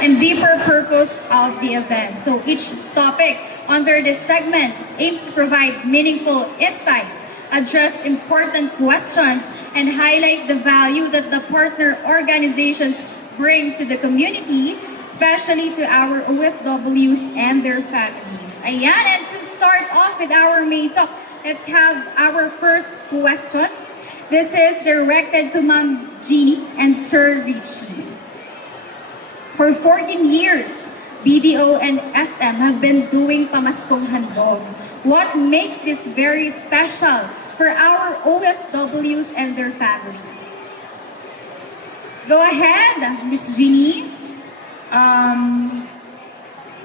and deeper purpose of the event. So each topic under this segment aims to provide meaningful insights, address important questions, and highlight the value that the partner organizations bring to the community, especially to our OFWs and their families. Ayan, and to start off with our main talk, let's have our first question. This is directed to Ma'am Jeannie and Sir Richie. For 14 years, BDO and SM have been doing Pamaskong Handog. What makes this very special for our OFWs and their families? Go ahead, Miss Jeannie.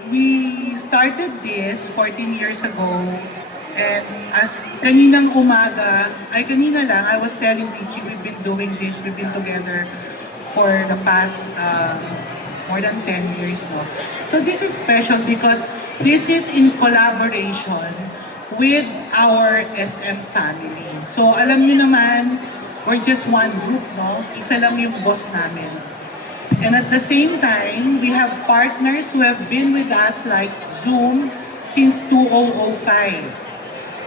We started this 14 years ago, and as kaninang umaga, kanina lang, I was telling Richie, we've been doing this, we've been together for the past more than 10 years now. So this is special because this is in collaboration with our SM family. So alam nyo naman, we're just one group, no? Isa lang yung boss namin. And at the same time, we have partners who have been with us like Zoom since 2005.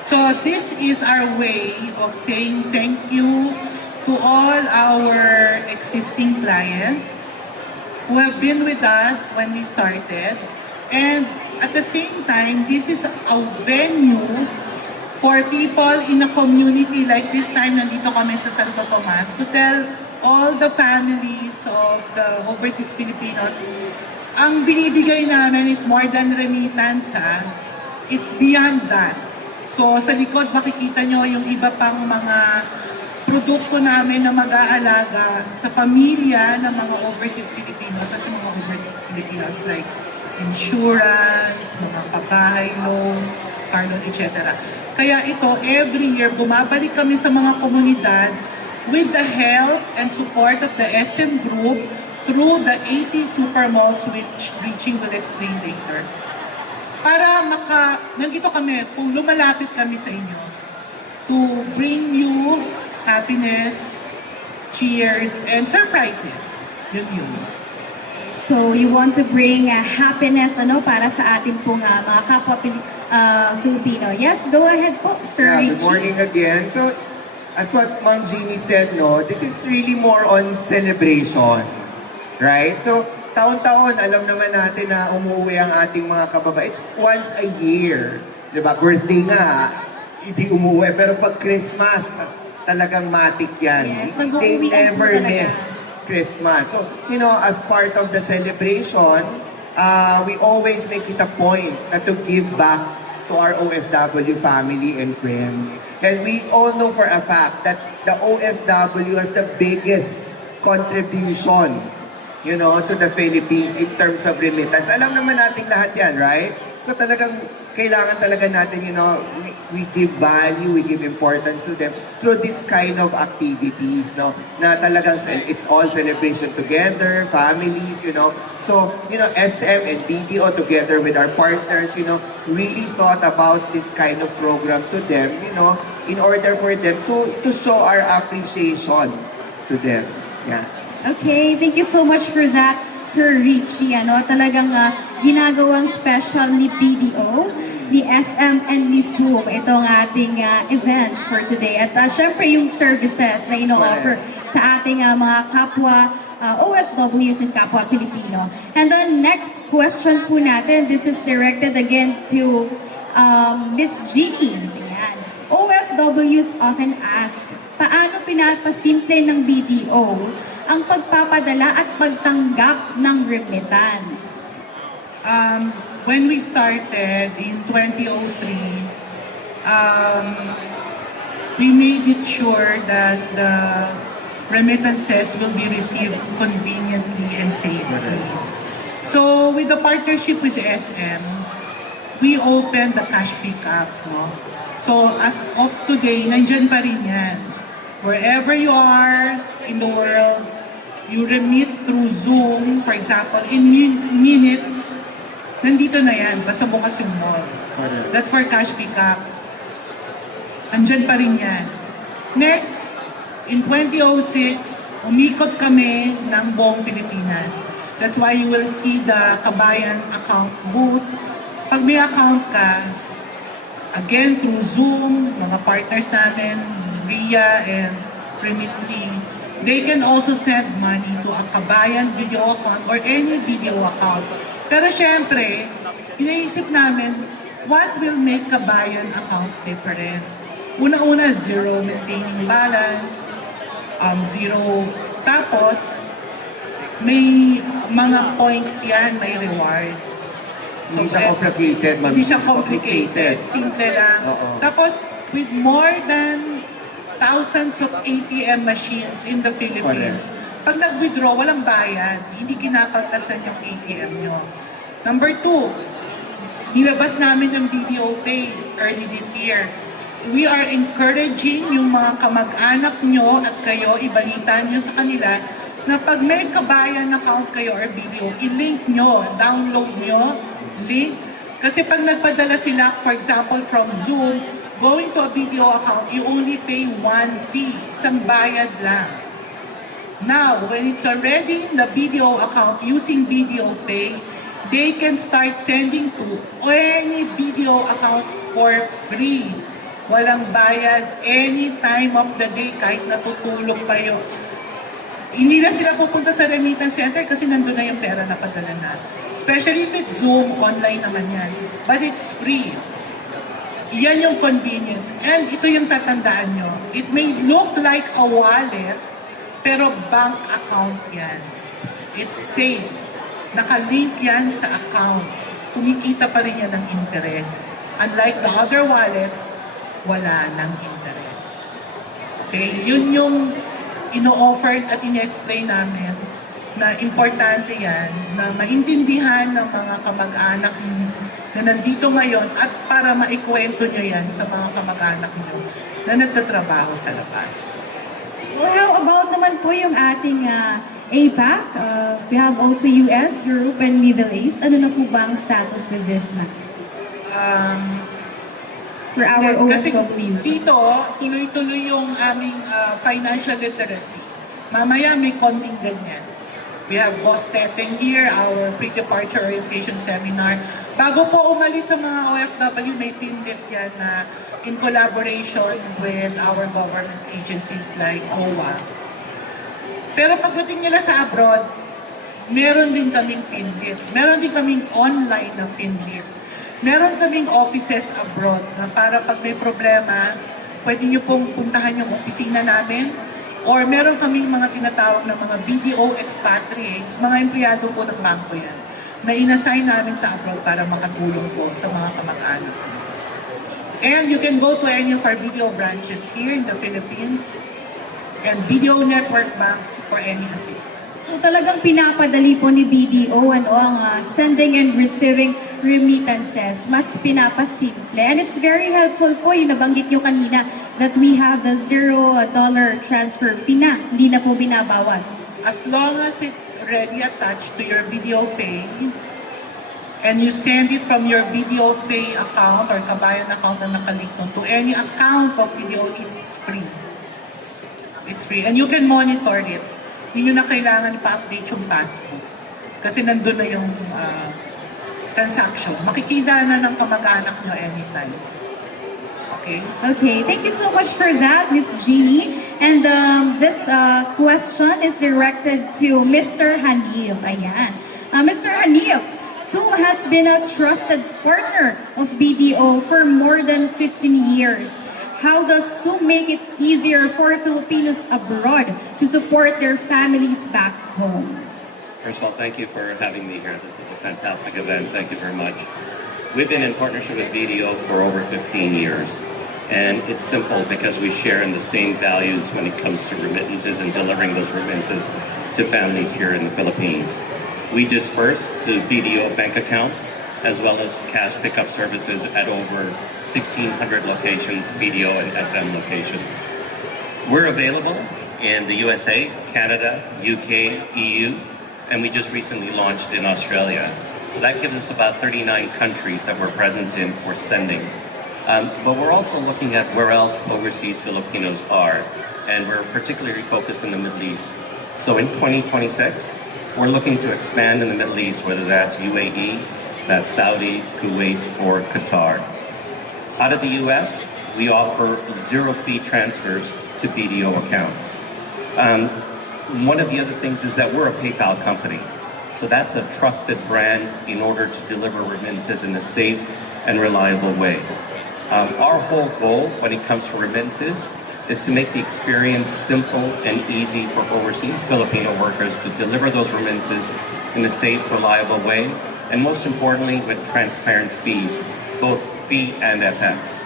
So this is our way of saying thank you to all our existing clients who have been with us when we started. And at the same time, this is a venue for people in a community like this time nandito kami sa Santo Tomas to tell all the families of the overseas Filipinos, ang binibigay namin is more than remittance, it's beyond that. So sa likod makikita nyo yung iba pang mga produkto namin na mag-aalaga sa pamilya ng mga overseas Filipinos at mga overseas Filipinos like insurance, mga pabahay loan, car loan, etc. Kaya ito, every year, bumabalik kami sa mga komunidad with the help and support of the SM Group through the 80 super malls which Richie will explain later. Para nandito kami, kung lumalapit kami sa inyo, to bring you happiness, cheers, and surprises. Yun. So you want to bring happiness para sa atin pong mga kapwa Filipino. Yes, go ahead po, Sir Richie. Good morning again. So, as what Ma'am Jeannie said, no, this is really more on celebration, right? So, taon-taon, alam naman natin na umuwi ang ating mga kababayan. It's once a year, di ba? Birthday nga, hindi umuwi. Pero pag Christmas, talagang matik yan. Yes, They nag-uuwian po never talaga. miss Christmas. So, as part of the celebration, we always make it a point to give back to our OFW family and friends. And we all know for a fact that the OFW has the biggest contribution, to the Philippines in terms of remittance. Alam naman natin lahat yan, right? So talagang kailangan talaga natin, we give value, we give importance to them through this kind of activities, na talagang it's all celebration together, families, So, SM and BDO together with our partners, really thought about this kind of program to them, in order for them to show our appreciation to them. Yeah. Okay, thank you so much for that, Sir Richie. Talagang ginagawang special ni BDO, ni SM, and ni Zoom itong ating event for today. At syempre yung services na ino-offer sa ating mga kapwa OFWs and kapwa Pilipino. And then next question po natin, this is directed again to Miss Jeannie. Ayan. OFWs often ask, paano pinapasimple ng BDO ang pagpapadala at pagtanggap ng remittance? When we started in 2003, we made it sure that the remittances will be received conveniently and safely. So with the partnership with the SM, we opened the cash pickup. So as of today, nandyan pa rin yan. Wherever you are in the world, you remit through Zoom, for example, in minutes, nandito na yan, basta bukas yung mall. That's for cash pickup. Andyan pa rin yan. Next, in 2006, umikot kami ng buong Pilipinas. That's why you will see the Kabayan account booth. Pag may account ka, again, through Zoom, mga partners namin, Ria and Remitly, they can also send money to a Kabayan video account or any video account. Pero syempre, iniisip namin, what will make Kabayan account different? Una-una, zero maintaining balance, zero. Tapos, may mga points yan, may rewards. Hindi siya complicated, ma'am. Hindi siya complicated. Simple lang. Oo. Tapos, with more than thousands of ATM machines in the Philippines, pag nag-withdraw, walang bayad. Hindi kinakaltasan yung ATM nyo. Number 2, nilabas namin yung Video Pay early this year. We are encouraging yung mga kamag-anak nyo at kayo, ibalita nyo sa kanila na pag may Kabayan account kayo or video, i-link nyo, download nyo, link. Kasi pag nagpadala sila, for example, from Zoom, going to a video account, you only pay one fee, isang bayad lang. Now, when it's already in the video account using Video Pay, they can start sending to any video accounts for free. Walang bayad, any time of the day, kahit natutulog kayo. Hindi na sila pupunta sa remittance center kasi nandun na yung pera na padala na. Especially if it's Zoom, online naman yan. But it's free. Yan yung convenience. And ito yung tatandaan nyo. It may look like a wallet, pero bank account yan. It's safe. Nakalink yan sa account. Kumikita pa rin yan ng interest. Unlike the other wallets, wala ng interest. Okay? Yun yung ino-offer at ine-explain namin na importante yan, na maintindihan ng mga kamag-anak na nandito ngayon at para maikwento nyo yan sa mga kamag-anak nyo na nagtatrabaho sa labas. Well, how about naman po yung ating APAC? We have also US, Europe, and Middle East. Ano na po ba ang status with this, ma'am? For our Kasi OFWs. dito, tuloy-tuloy yung aming financial literacy. Mamaya may konting ganyan. We have Boss Teteng here, our pre-departure orientation seminar. Bago po umalis sa mga OFW, may FinLit yan na in collaboration with our government agencies like OWA. Pero pagdating nila sa abroad, meron din kaming FinLit. Meron din kaming online na FinLit. Meron kaming offices abroad na para pag may problema, pwede nyo pong puntahan yung opisina namin. Or meron kaming mga tinatawag na mga BDO expatriates, mga empleyado po ng bangko yan, na inassign namin sa abroad para makatulong po sa mga kamag-anak. And you can go to any of our BDO branches here in the Philippines and BDO Network Bank for any assistance. So talagang pinapadali po ni BDO ang sending and receiving remittances. Mas pinapasimple. And it's very helpful po, yung nabanggit nyo kanina, that we have the $0 transfer fee na. Hindi na po binabawas. As long as it's already attached to your BDO Pay, and you send it from your BDO Pay account or Kabayan account na nakalink to any account of BDO, it's free. It's free. And you can monitor it. Hindi nyo na kailangan pa-update yung passbook. Kasi nandun na yung transaction. Makikita na ng kamag-anak nyo anytime. Okay? Okay, thank you so much for that, Ms. Jeannie. And this question is directed to Mr. Hanif. Ayan. Mr. Hanif, Zoom has been a trusted partner of BDO for more than 15 years. How does Zoom make it easier for Filipinos abroad to support their families back home? First of all, thank you for having me here. This is a fantastic event. Thank you very much. We've been in partnership with BDO for over 15 years. And it's simple because we share in the same values when it comes to remittances and delivering those remittances to families here in the Philippines. We disperse to BDO bank accounts as well as cash pickup services at over 1,600 locations, BDO and SM locations. We're available in the USA, Canada, UK, EU, and we just recently launched in Australia. So that gives us about 39 countries that we're present in for sending. But we're also looking at where else overseas Filipinos are, and we're particularly focused in the Middle East. So in 2026, we're looking to expand in the Middle East, whether that's UAE, that's Saudi, Kuwait, or Qatar. Out of the US, we offer zero-fee transfers to BDO accounts. One of the other things is that we're a PayPal company. So that's a trusted brand in order to deliver remittances in a safe and reliable way. Our whole goal when it comes to remittances is to make the experience simple and easy for overseas Filipino workers to deliver those remittances in a safe, reliable way, and most importantly, with transparent fees, both fee and FX.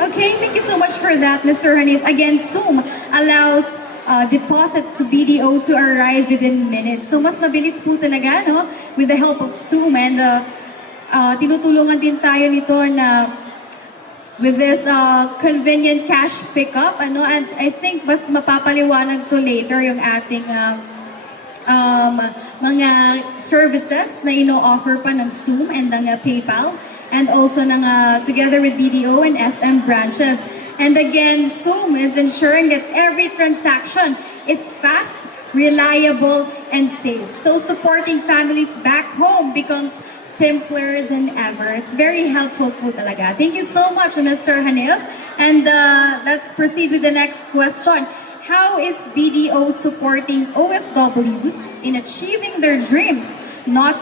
Okay, thank you so much for that, Mr. Hanif. Again, Zoom allows deposits to BDO to arrive within minutes. So mas mabilis po talaga, no? With the help of Zoom, and tinutulungan din tayo nito na with this convenient cash pickup, ano? And I think mas mapapaliwanag to later yung ating mga services na ino-offer pa ng Zoom and ng PayPal, and also ng together with BDO and SM branches. And again, Zoom is ensuring that every transaction is fast, reliable, and safe. So supporting families back home becomes simpler than ever. It's very helpful po talaga. Thank you so much, Mr. Hanif. And let's proceed with the next question. How is BDO supporting OFWs in achieving their dreams, not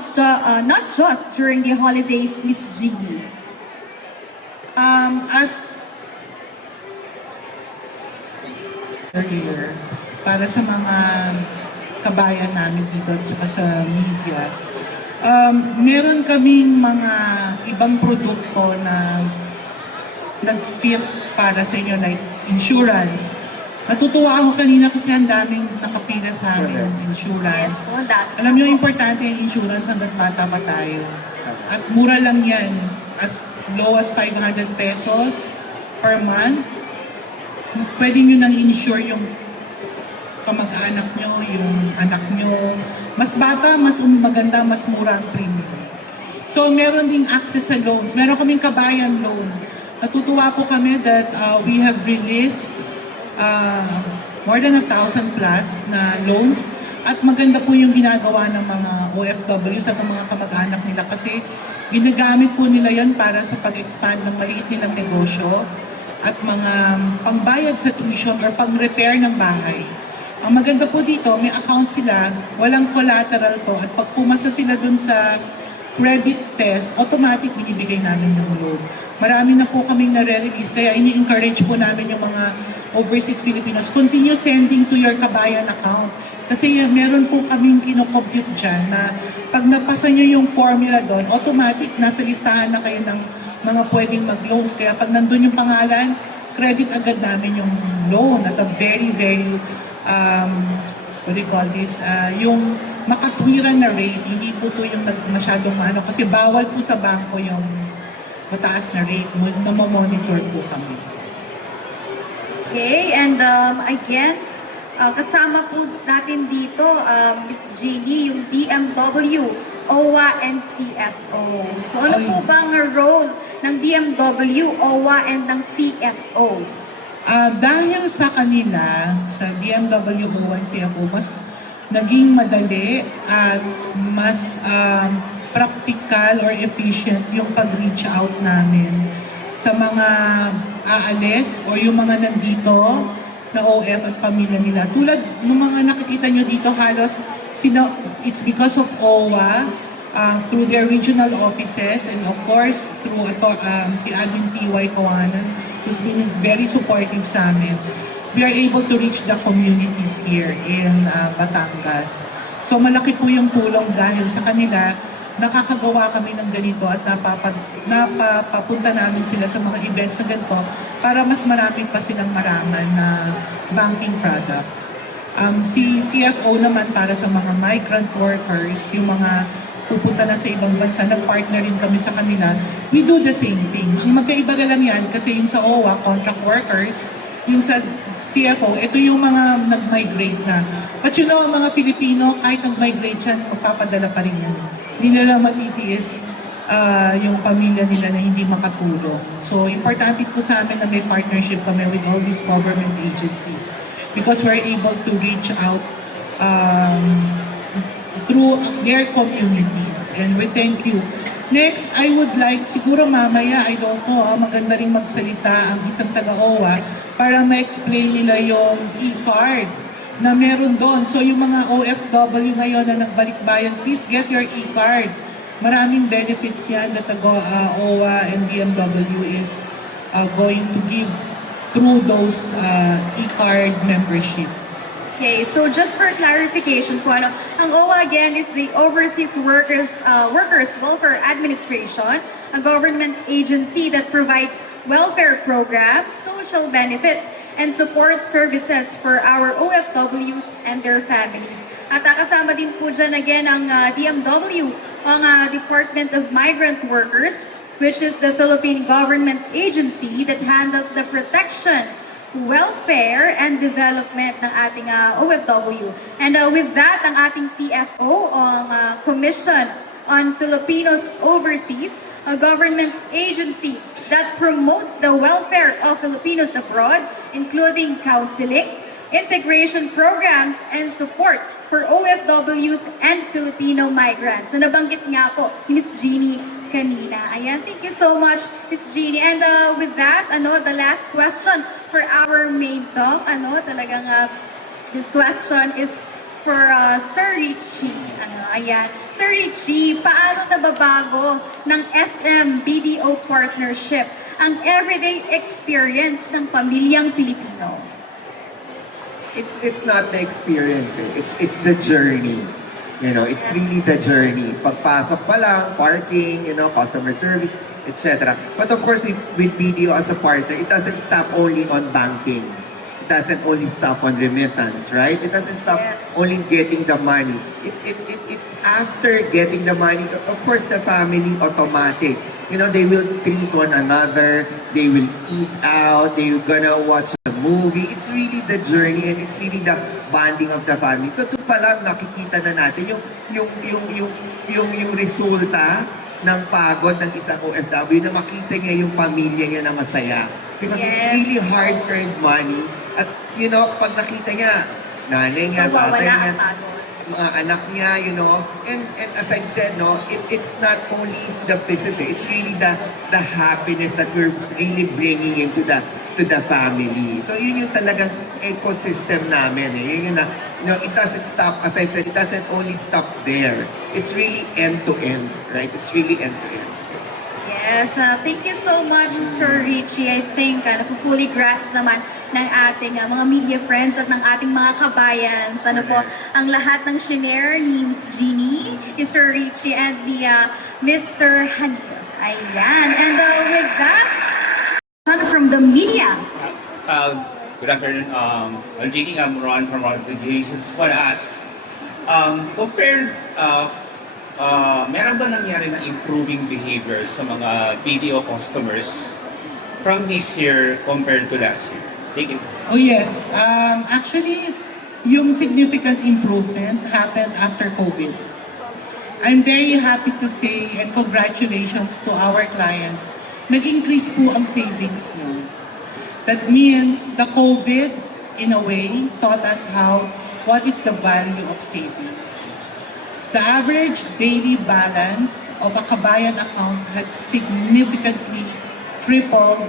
just during the holidays, Miss Jeannie? As earlier, para sa mga kabayan namin dito at saka sa media, meron kaming mga ibang produkto na nag-fit para sa inyo, like insurance. Natutuwa ako kanina kasi ang daming nakapila sa amin, insurance. Yes po, that. Alam niyo, importante yung insurance hanggat bata pa tayo. At mura lang yan, as low as 500 pesos per month. Pwede nyo nang insure yung kamag-anak nyo, yung anak nyo. Mas bata, mas maganda, mas mura ang premium. So meron ding access sa loans. Meron kaming kabayan loan. Natutuwa po kami that we have released more than 1,000 plus na loans. At maganda po yung ginagawa ng mga OFWs at ng mga kamag-anak nila kasi ginagamit po nila yon para sa pag-expand ng maliit nilang negosyo at mga pangbayad sa tuition or pang-repair ng bahay. Ang maganda po dito, may account sila, walang collateral po, at pag pumasa sila dun sa credit test, automatic binibigay namin yung loan. Marami na po kaming nare-release, kaya ini-encourage po namin yung mga overseas Filipinos, continue sending to your kabayan account. Kasi meron po kaming kinocompute dyan na pag napasa nyo yung formula doon, automatic nasa listahan na kayo ng mga pwedeng mag-loans. Kaya pag nandun yung pangalan, credit agad namin yung loan at a very, very, what do you call this, yung makatwiran na rate. Hindi po ito yung masyadong maano kasi bawal po sa bangko yung mataas na rate na mamonitor po kami. Okay, and again, kasama po natin dito, Miss Jeannie, yung DMW, OWA, and CFO. So ano po bang role ng DMW, OWA, and ng CFO? Dahil sa kanila, sa DMW, OWA, and CFO, mas naging madali at mas practical or efficient yung pag-reach out namin sa mga aalis o yung mga nandito na OF at pamilya nila. Tulad ng mga nakikita nyo dito, halos it's because of OWA, through their regional offices, and of course, through si Admin P.Y. Kawanan, who's been very supportive sa amin. We are able to reach the communities here in Batangas. So malaki po yung tulong dahil sa kanila, nakakagawa kami ng ganito at napapunta namin sila sa mga events na ganito para mas marami pa silang maraman na banking products. Si CFO naman para sa mga migrant workers, yung mga pupunta na sa ibang bansa, nag-partner rin kami sa kanila. We do the same thing. Ang magkaiba lang yan kasi yung sa OWA, contract workers, yung sa CFO, ito yung mga nag-migrate na. But you know, mga Pilipino, kahit nag-migrate yan, magpapadala pa rin yan. Hindi nila matitiis yung pamilya nila na hindi makatulong. So, importante po sa amin na may partnership kami with all these government agencies because we're able to reach out through their communities. And we thank you. Next, I would like, siguro mamaya, I don't know, maganda rin magsalita ang isang taga-OWA para ma-explain nila yung e-card na meron doon. So yung mga OFW ngayon na nagbalik-bayan, please get your e-card. Maraming benefits yan that OWA and DMW is going to give through those e-card membership. Okay, so just for clarification po, ang OWA again is the Overseas Workers Welfare Administration, a government agency that provides welfare programs, social benefits, and support services for our OFWs and their families. At kasama din po dyan again ang DMW, ang Department of Migrant Workers, which is the Philippine government agency that handles the protection, welfare, and development ng ating OFW. And with that, ang ating CFO, ang Commission on Filipinos Overseas, a government agency that promotes the welfare of Filipinos abroad, including counseling, integration programs, and support for OFWs and Filipino migrants. Na nabanggit nga po ni Ms. Jeannie kanina. Ayan, thank you so much, Ms. Jeannie. And with that, the last question for our main talk, talagang this question is for Sir Richie. Ayan. Sir Richie, paano nababago ng SM-BDO partnership ang everyday experience ng pamilyang Pilipino? It's not the experience, eh. It's the journey. It's really the journey. Pagpasok pa lang, parking, customer service, etc. But of course, with BDO as a partner, it doesn't stop only on banking. It doesn't only stop on remittance, right? It doesn't stop only getting the money. After getting the money, of course, the family automatic. They will treat one another, they will eat out, they're gonna watch a movie. It's really the journey and it's really the bonding of the family. So doon pa lang nakikita na natin yung resulta ng pagod ng isang OFW na makita niya yung pamilya niya na masaya. Because it's really hard-earned money. At pag nakita niya, nanay niya, tatay niya, mga anak niya, and as I've said, it's not only the business, it's really the happiness that we're really bringing into the family. So yun yung talagang ecosystem namin. Yun yung it doesn't stop, as I've said, it doesn't only stop there. It's really end-to-end, right? It's really end-to-end. Yes, thank you so much, Sir Richie. I think fully grasp naman ng ating mga media friends at ng ating mga kabayan. Po, ang lahat ng shinare ni Ms. Jeannie, ni Sir Richie, and the Mr. Hanil. Ayan. And with that, from the media. Good afternoon. I'm Jeannie. I'm Ron from Ron Communications. Just want to ask, compared, meron ba nangyari na improving behavior sa mga BDO customers from this year compared to last year? Thank you. Oh yes. Actually, yung significant improvement happened after COVID. I'm very happy to say and congratulations to our clients. Nag-increase po ang savings nyo. That means the COVID, in a way, taught us what is the value of savings. The average daily balance of a kabayan account had significantly tripled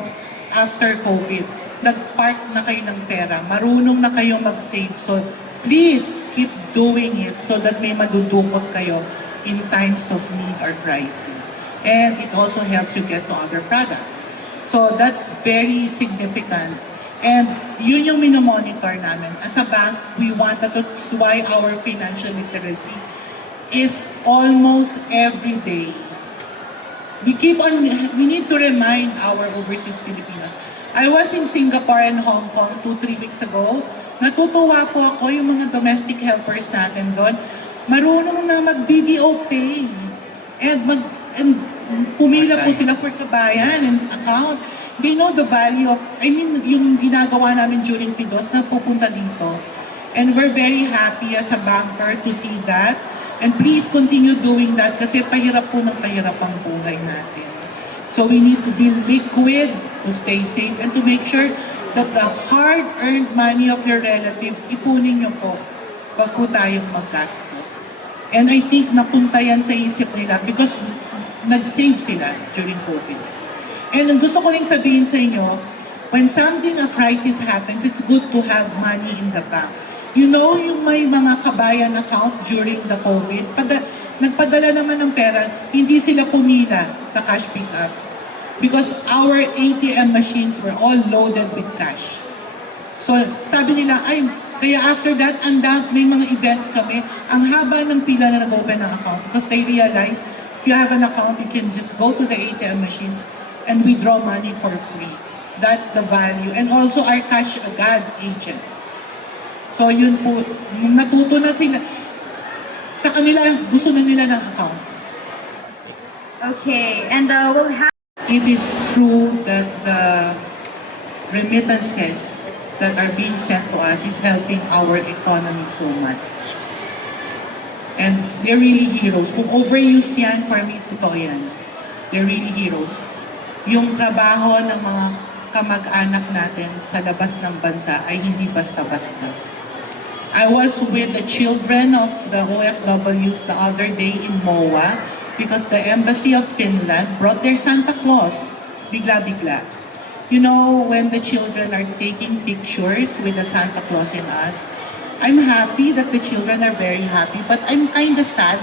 after COVID. Nag-park na kayo ng pera, marunong na kayo mag-save. So please keep doing it so that may madudukot kayo in times of need or crisis. And it also helps you get to other products. So that's very significant. And yun yung minomonitor namin. As a bank, we want that. That's why our financial literacy is almost every day. We need to remind our overseas Filipinos. I was in Singapore and Hong Kong 2-3 weeks ago. Natutuwa po ako yung mga domestic helpers natin doon. Marunong na mag-BDO pay. And pumila po sila for kabayan and account. They know the value of, yung ginagawa namin during PIDOS na pupunta dito. And we're very happy as a banker to see that. And please continue doing that kasi pahirap po ng pahirap ang buhay natin. So we need to be liquid to stay safe and to make sure that the hard-earned money of your relatives, ipunin nyo po wag po tayong maggastos. And I think napunta yan sa isip nila because nag-save sila during COVID. And ang gusto ko rin sabihin sa inyo, when a crisis happens, it's good to have money in the bank. You know, yung may mga kabayan account during the COVID, nagpadala naman ng pera, hindi sila pumila sa cash pickup because our ATM machines were all loaded with cash. So, sabi nila, kaya after that, may mga events kami, ang haba ng pila na nag-open ng account because they realize if you have an account, you can just go to the ATM machines and withdraw money for free. That's the value. And also our Cash Agad agents. So yun po, natuto na sila. Sa kanila, gusto na nila ng account. Okay, and we'll have It is true that the remittances that are being sent to us is helping our economy so much. And they're really heroes. Kung overused yan, for me, totoo yan. They're really heroes. Yung trabaho ng mga kamag-anak natin sa labas ng bansa ay hindi basta-basta. I was with the children of the OFWs the other day in MOA because the Embassy of Finland brought their Santa Claus. Bigla-bigla. You know, when the children are taking pictures with the Santa Claus and us, I'm happy that the children are very happy, but I'm kind of sad.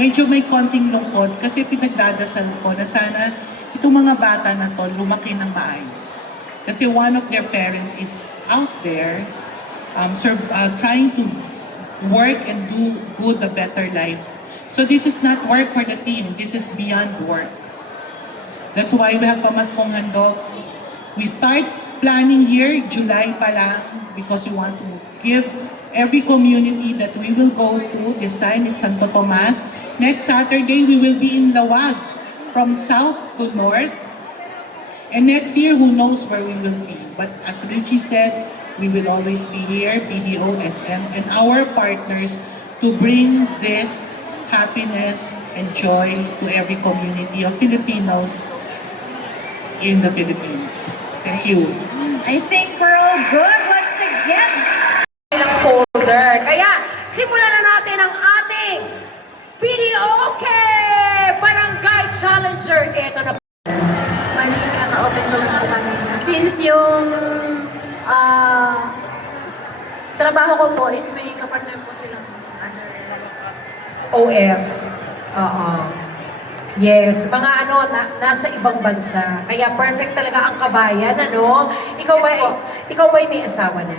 Medyo may konting lungkot kasi pinagdadasal ko na sana itong mga bata na to lumaki ng maayos. Kasi one of their parents is out there trying to work and do good, a better life. So this is not work for the team. This is beyond work. That's why we have Pamaskong Handog. We start planning here, July pa lang, because we want to give every community that we will go to. This time it's Santo Tomas. Next Saturday, we will be in Lawag, from south to north. And next year, who knows where we will be. But as Richie said, we will always be here, PDO, SM, and our partners to bring this happiness and joy to every community of Filipinos in the Philippines. Thank you. I think we're all good once again. Ng folder. Kaya, simulan na natin ang ating PDOK Barangay Challenger. Ito na. Bali, kaka-open ko lang po kanina. Since yung trabaho ko po is may kapartner po silang under OFs. Oo. Yes, mga nasa ibang bansa. Kaya perfect talaga ang kabayan, ano? Ikaw ba, Yes po. ikaw ba may asawa na?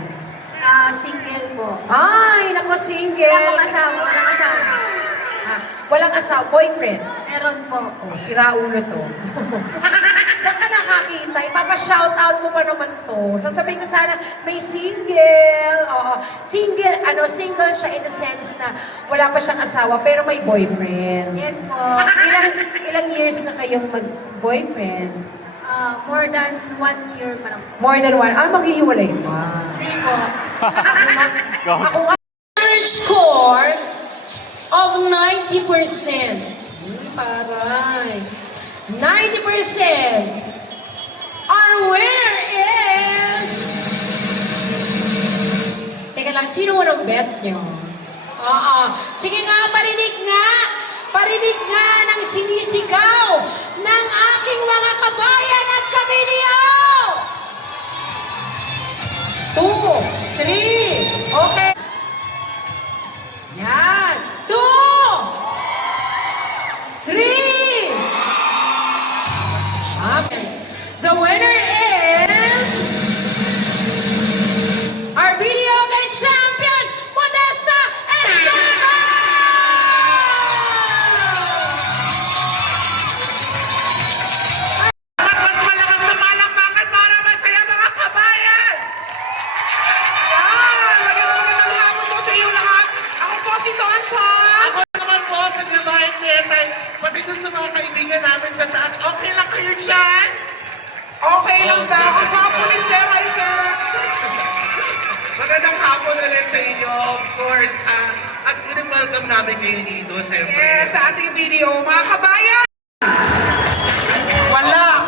single po. Ay, naku, single. Walang asawa, walang asawa. Walang asawa, boyfriend. Meron po. Oh, si Raulo to. Saan ka nakakita? Ipapa-shoutout ko pa naman to. Sasabihin ko sana, may single. Oo. Single, single siya in the sense na wala pa siyang asawa, pero may boyfriend. Yes po. Ilang years na kayong mag-boyfriend? More than 1 year pa lang po. More than one? Maghihiwalay pa. Hindi po. Ako nga. Marriage score of 90%. Taray. 90%. Our winner is... Teka lang, sino unang bet nyo? Oo. Sige nga, parinig nga. Parinig nga ng sinisigaw ng aking mga kabayan at kabiniyo. 2, 3, okay. Yan. 2, 3. Amen. The winner is our video game champion, Modesta Esteban! Mas malakas na palakpakan para masaya mga kabayan! Yan! Magandang hapon po sa iyo lahat. Ako po si Don Paul. Ako naman po sa Divine Netay. Pati dun sa mga kaibigan namin sa taas. Okay lang kayo dyan? Okay lang daw. Ang hapon ni Sir. Hi, Sir. Magandang hapon ulit sa inyo, of course. At welcome namin kayo dito, siyempre. Yes, sa ating video, mga kabayan! Wala!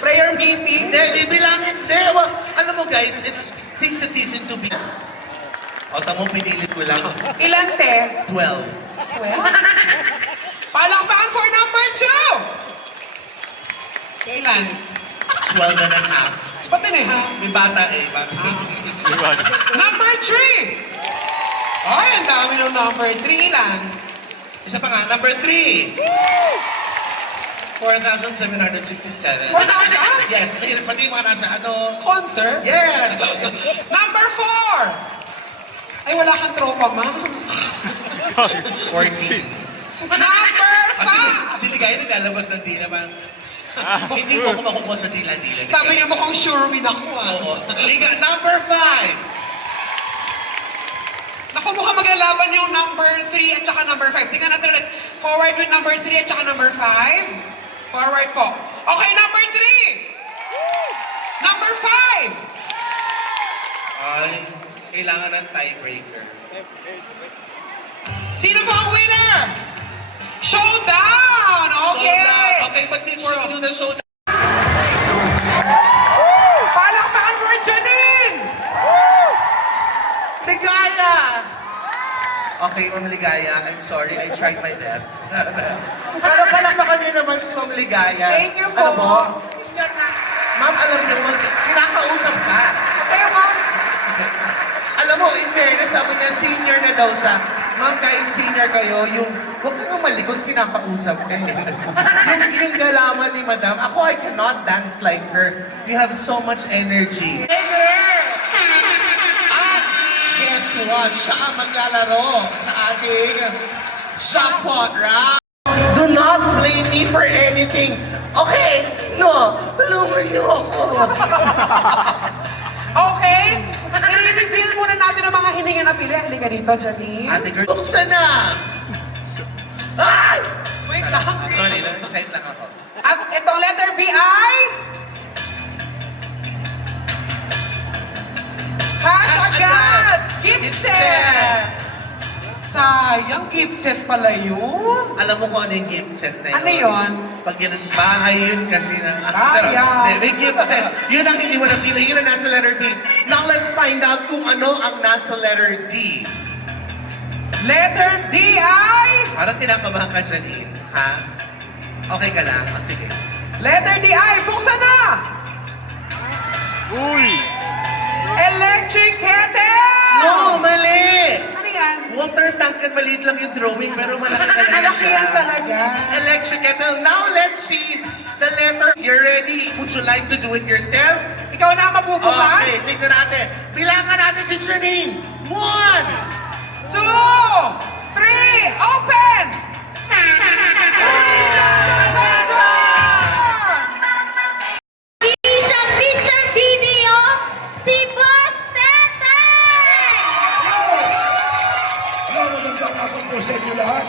Prayer meeting? Hindi, bibilangin. Hindi, alam mo guys, it's a season to be. O, tamo, pinilit ko lang. Ilan, te? 12. Well, palakpakan for number 2! Ilan? 12 and a half. Ba't na ha? May bata eh, bata. Number 3! Ay, ang dami ng number 3. Ilan? Isa pa nga, number 3. 4,767. 4,000? Yes, pati mga nasa ano. Concert? Yes! Number 4! Ay, wala kang tropa, ma. 14. Number Kasi 5! si Ligaya naglalabas ng dila man. Hindi mo ako makukuha sa dila-dila. Sabi niya mukhang sure win ako, ah. Oo. Liga, number 5. Naku, mukhang maglalaban yung number 3 at saka number 5. Tingnan natin ulit. Forward with number 3 at saka number 5. Forward po. Okay, number 3! Number 5! Ay, kailangan ng tiebreaker. Sino po ang winner? Showdown! Okay! So, okay, but before we do the showdown, Palakpakan for Janine! Ligaya! Okay, Ma'am Ligaya, I'm sorry, I tried my best. Pero palakpakan niyo naman si Ma'am Ligaya. Thank you po. Ano po? Senior na. Ma'am, alam niyo, kinakausap ka. Okay, ma'am. Alam mo, in fairness, sabi niya, senior na daw siya. Ma'am, kahit senior kayo, yung huwag kang malikot, pinapakausap ka eh. yung galaman ni Madam, ako, I cannot dance like her. You have so much energy. At guess what? Siya ang maglalaro sa ating jackpot round. Do not blame me for anything. Okay? No, tulungan niyo ako. Okay? I-reveal muna natin ang mga hininga na pili. Halika dito, Janine. Ate girl, buksan na! Ay! Wait lang. Sorry, excited lang ako. At itong letter B ay... Cash agad! Gift set! Sayang, gift set pala yun. Alam mo kung ano yung gift set na yun? Ano yun? Pag ganun, bahay yun kasi ng... Sayang. May gift set. Yun ang hindi mo napili. Yun ang nasa letter D. Now let's find out kung ano ang nasa letter D. Letter D ay... Parang kinakabahan ka, Janine. Ha? Okay ka lang? O, sige. Letter D ay... Buksan na! Electric kettle! No, mali! Ano yan? Water tank at maliit lang yung drawing, pero malaki talaga Malaki siya. yan talaga. Electric kettle. Now let's see the letter. You ready? Would you like to do it yourself? Ikaw na ang mabubukas? Okay, tignan natin. Bilangan natin si Janine. 1, 2, 3, open! Jesus, Mr. BBO, si Boss Tete! Magandang hapon po sa inyo lahat.